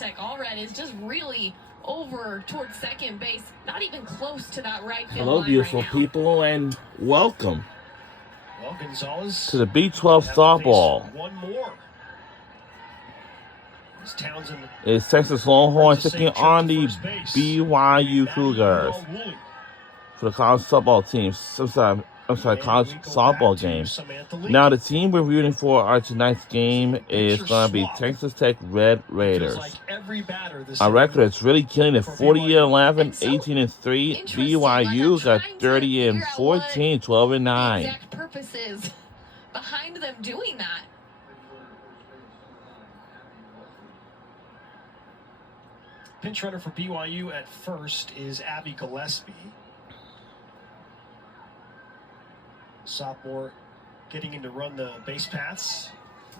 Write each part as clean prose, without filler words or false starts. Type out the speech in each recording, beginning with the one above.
Allred is just really over towards second base, not even close to that right field Hello, line beautiful right now. people, and welcome Well, Gonzalez to the B12 softball. One more. Townsend It's Texas Longhorns taking on the BYU Cougars for the college football team. I'm sorry, college softball game. Now, the team we're rooting for our tonight's game is going to be Texas Tech Red Raiders. Our record is really killing it: 40-11, 18-3. BYU got 30-14, 12-9. Exact purposes behind them doing that. Pinch runner for BYU at first is Abby Gillespie. Sophomore getting in to run the base paths.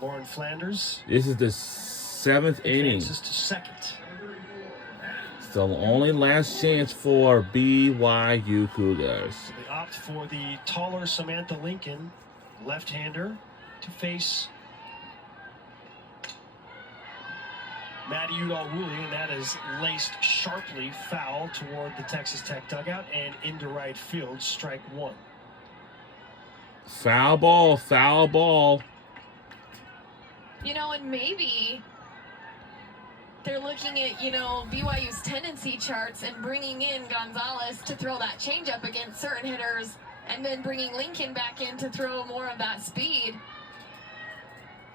Lauren Flanders. This is the 7th inning. Advances to second. So the only last chance for BYU Cougars. So they opt for the taller Samantha Lincoln, left-hander, to face Maddie Udall-Woolley, and that is laced sharply foul toward the Texas Tech dugout and into right field, strike one. Foul ball, foul ball. You know, and maybe they're looking at, BYU's tendency charts and bringing in Gonzalez to throw that changeup against certain hitters, and then bringing Lincoln back in to throw more of that speed.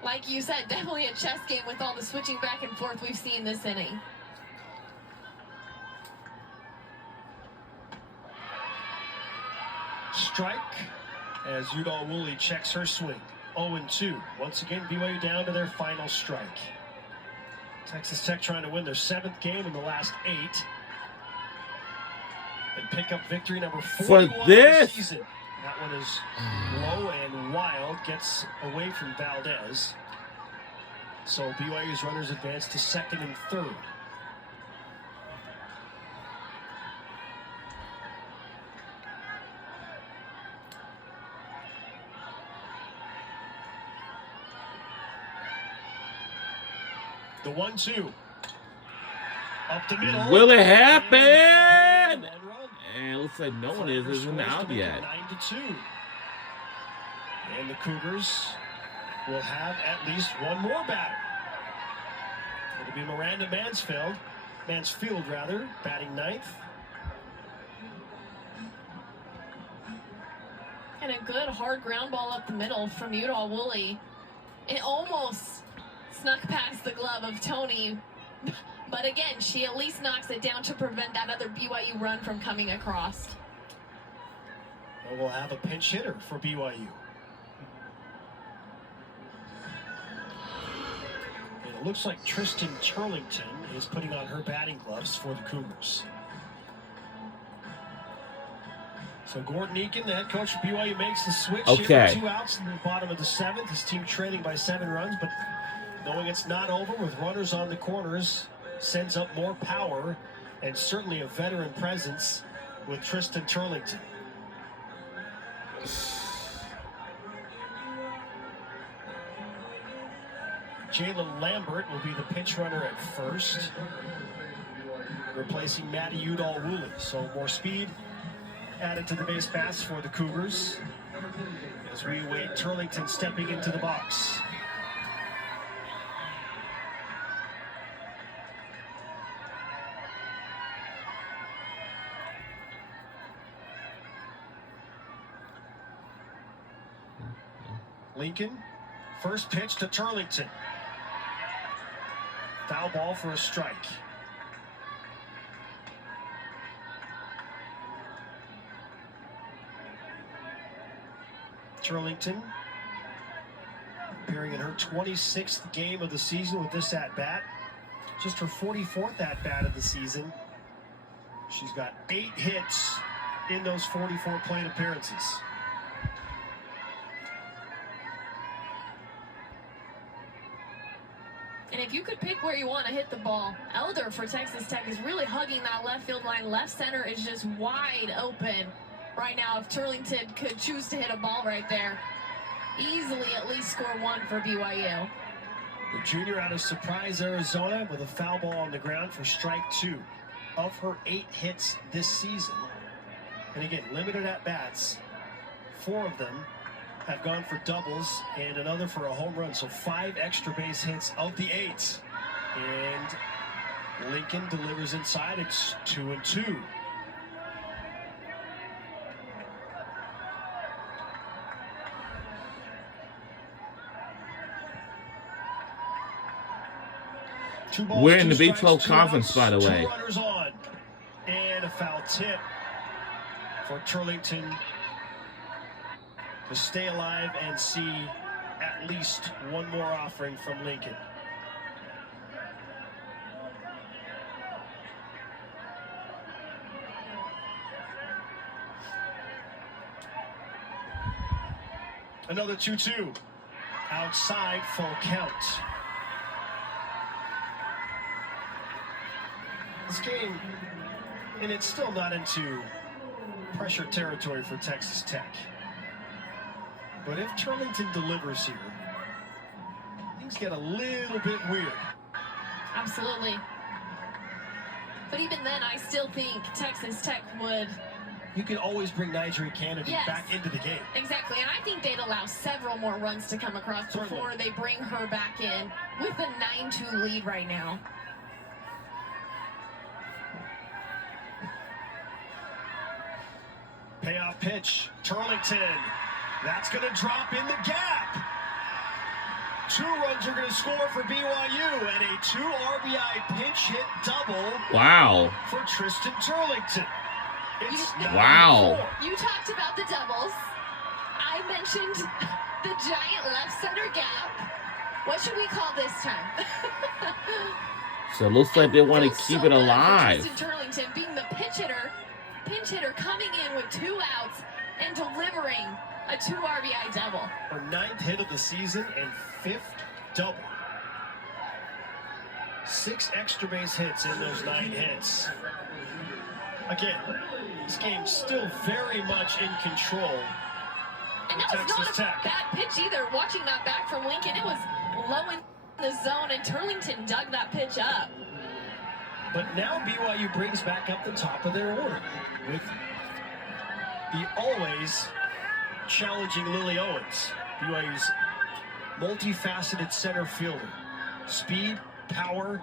Like you said, definitely a chess game with all the switching back and forth we've seen this inning. Strike as Udall-Woolley checks her swing. 0-2. Once again, BYU down to their final strike. Texas Tech trying to win their 7th game in the last 8. And pick up victory number 41 for this of the season. That one is low and wild. Gets away from Valdez. So BYU's runners advance to second and third. The 1-2. Up the middle. Will it happen? And it looks like no one isn't out yet. 9-2. And the Cougars will have at least one more batter. It'll be Miranda Mansfield, batting 9th. And a good hard ground ball up the middle from Udall-Woolley. It almost snuck past the glove of Tony, but again, she at least knocks it down to prevent that other BYU run from coming across. Well, we'll have a pinch hitter for BYU. And it looks like Tristan Turlington is putting on her batting gloves for the Cougars. So Gordon Eakin, the head coach of BYU, makes the switch. Okay. 2 outs in the bottom of the 7th. His team trailing by 7 runs, but knowing it's not over with runners on the corners, sends up more power and certainly a veteran presence with Tristan Turlington. Jalen Lambert will be the pinch runner at first, replacing Maddie Udall-Woolley. So more speed added to the base pass for the Cougars as we await Turlington stepping into the box. Lincoln, first pitch to Turlington. Foul ball for a strike. Turlington appearing in her 26th game of the season with this at-bat. Just her 44th at-bat of the season. She's got 8 hits in those 44 plate appearances. And if you could pick where you want to hit the ball, Elder for Texas Tech is really hugging that left field line. Left center is just wide open right now. If Turlington could choose to hit a ball right there, easily at least score 1 for BYU. The junior out of Surprise, Arizona, with a foul ball on the ground for strike 2. Of her 8 hits this season, and again, limited at-bats, 4 of them have gone for doubles and another for a home run. So 5 extra base hits of the 8. And Lincoln delivers inside. It's 2-2. We're in the Big 12 conference, by the way. 2 runners on. And a foul tip for Turlington to stay alive and see at least one more offering from Lincoln. Another 2-2. Outside, full count. This game, and it's still not into pressure territory for Texas Tech. But if Turlington delivers here, things get a little bit weird. Absolutely. But even then, I still think Texas Tech would. You can always bring Nigeria Kennedy Yes. back into the game. Exactly, and I think they'd allow several more runs to come across before they bring her back in with a 9-2 lead right now. Payoff pitch, Turlington. That's going to drop in the gap. 2 runs are going to score for BYU, and a 2 RBI pinch hit double. Wow. For Tristan Turlington. It's Wow. 9-4. You talked about the doubles. I mentioned the giant left center gap. What should we call this time? So it looks like they want to keep it alive. Tristan Turlington being the pinch hitter coming in with 2 outs and delivering a 2 RBI double. Her 9th hit of the season and 5th double. 6 extra base hits in those 9 hits. Again, this game's still very much in control. And that was not a bad pitch either. Watching that back from Lincoln, it was low in the zone, and Turlington dug that pitch up. But now BYU brings back up the top of their order with the always challenging Lily Owens, BYU's multifaceted center fielder. Speed, power,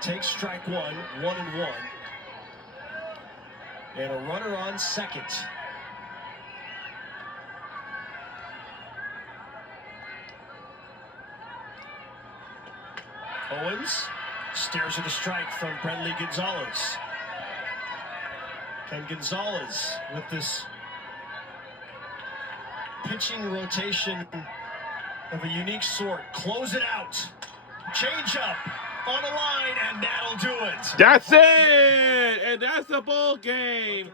takes strike 1, 1-1. And a runner on second. Owens stares at a strike from Brentley Gonzalez. Can Gonzalez, with this pitching rotation of a unique sort, close it out? Change up on a line, and that'll do it. That's it! And that's the ball game.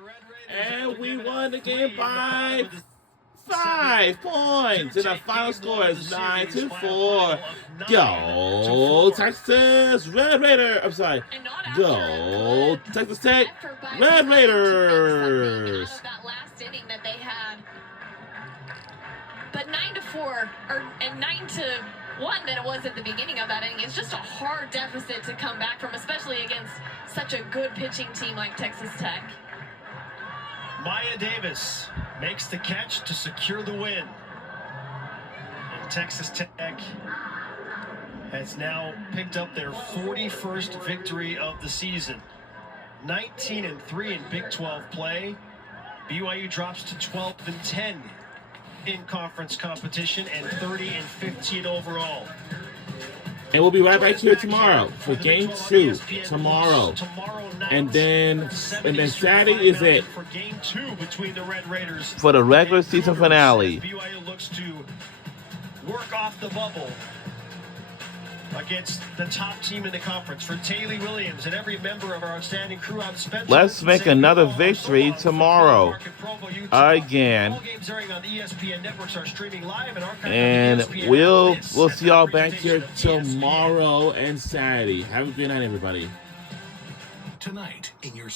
And we won the game by 5 points. And the final score is 9-4. Go Texas Red Raiders. I'm sorry. Go Texas Tech Red Raiders. That last inning that they had. But 9-4 and 9-1 that it was at the beginning of that inning is just a hard deficit to come back from, especially against such a good pitching team like Texas Tech. Maya Davis makes the catch to secure the win. And Texas Tech has now picked up their 41st victory of the season. 19-3 in Big 12 play. BYU drops to 12-10 in conference competition and 30-15 overall. And we'll be right back here tomorrow for game 2 tomorrow. And then Saturday is it for game 2 between the Red Raiders for the regular season finale. BYU looks to work off the bubble against the top team in the conference. For Taylor Williams and every member of our outstanding crew, I'm Spencer. Let's make another victory tomorrow again. And we'll see y'all back here tomorrow and Saturday. Have a good night, everybody. Tonight in your